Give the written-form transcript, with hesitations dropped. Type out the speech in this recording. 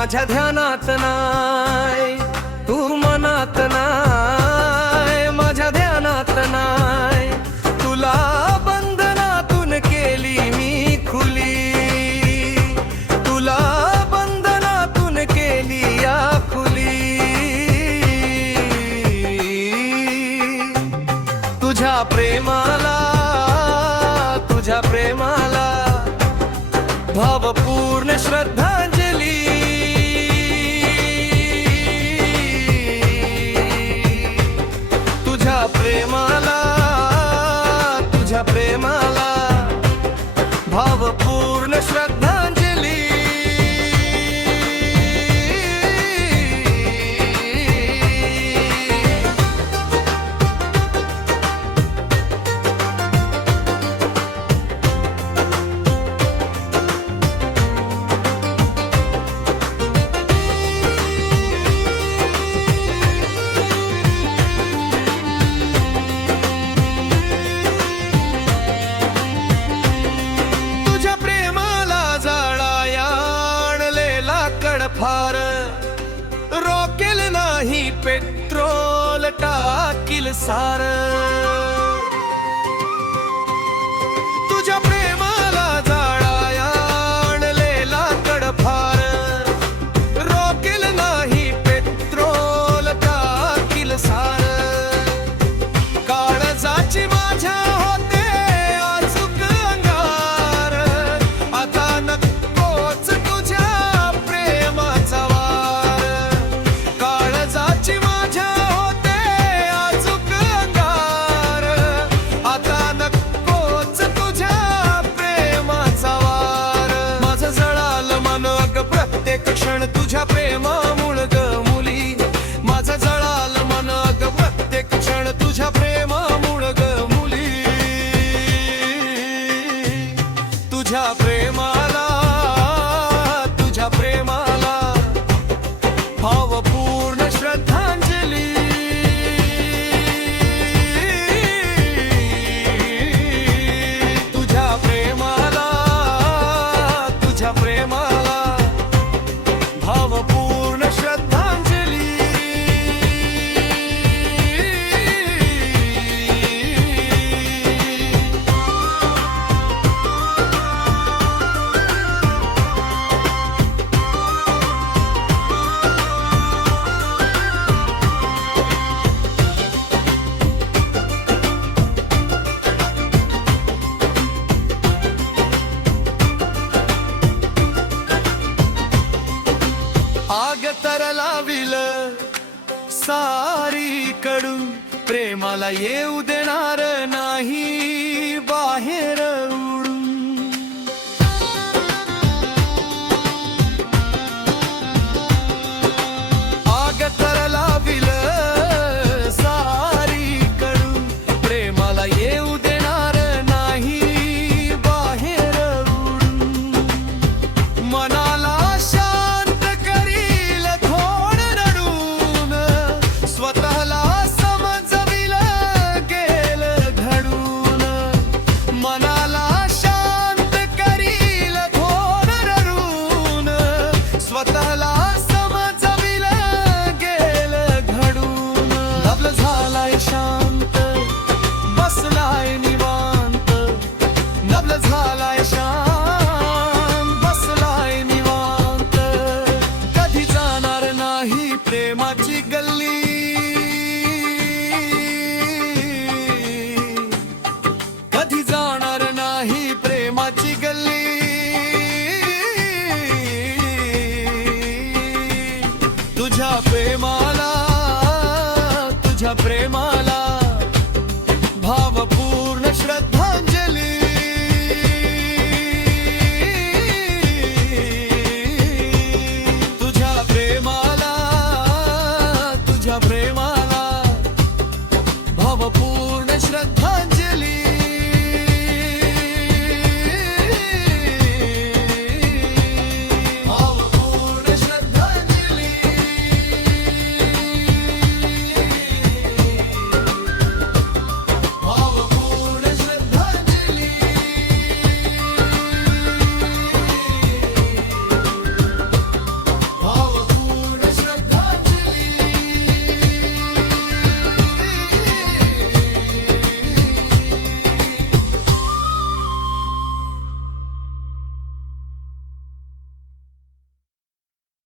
माझ्या ध्यानात नाय, तू मनात नाय, माझ्या ध्यानात नाय, तुला बंधनातून केली मी खुली, तुला बंधनातून केली या खुली, तुझ्या प्रेमाला, तुझ्या प्रेमाला भावपूर्ण श्रद्धांजली, तुझ्या प्रेमाला, तुझ्या प्रेमाला भावपूर्ण श्रद्धांजली. फार रोकेल नाही पेट्रोल टाकील सार, तुझ्या प्रेमाला जाळाया आणलेला कडफार रोकेल नाही पेट्रोल टाकील सार, काळजाची माझ्या होते अचूक अंगार, आता नकोच तुझ्या क्षण तुझ्या प्रेमामुळ ग मुली, माझं जळालं मन ग प्रत्येक क्षण तुझ्या प्रेमामुळ ग मुली, तुझ्या प्रेमाला, तुझ्या प्रेमाला भावपूर्ण श्रद्धांजली. तुझ्या प्रेमाला, तुझ्या प्रेमाला भावपूर्ण श्रद्धांजली. आग तर लाविल सारी कडू, प्रेमाला येऊ देणार नाही बाहेर उडून, आग तर लाविल सारी कडू, प्रेमाला येऊ देणार नाही बाहेर उडून, मनाला स्वतःला समजविल गेल घडून, मनाला शांत करील थोड रडून, स्वतःला समजविल गेल घडून, लबल झालाय शांत बसलाय निवांत, लबल झालाय शांत बसलाय निवांत, कधी जाणार नाही प्रेमाची गल्ली, कधी जाणार नाही प्रेमाची गल्ली, तुझ्या प्रेमाला, तुझ्या प्रेमाला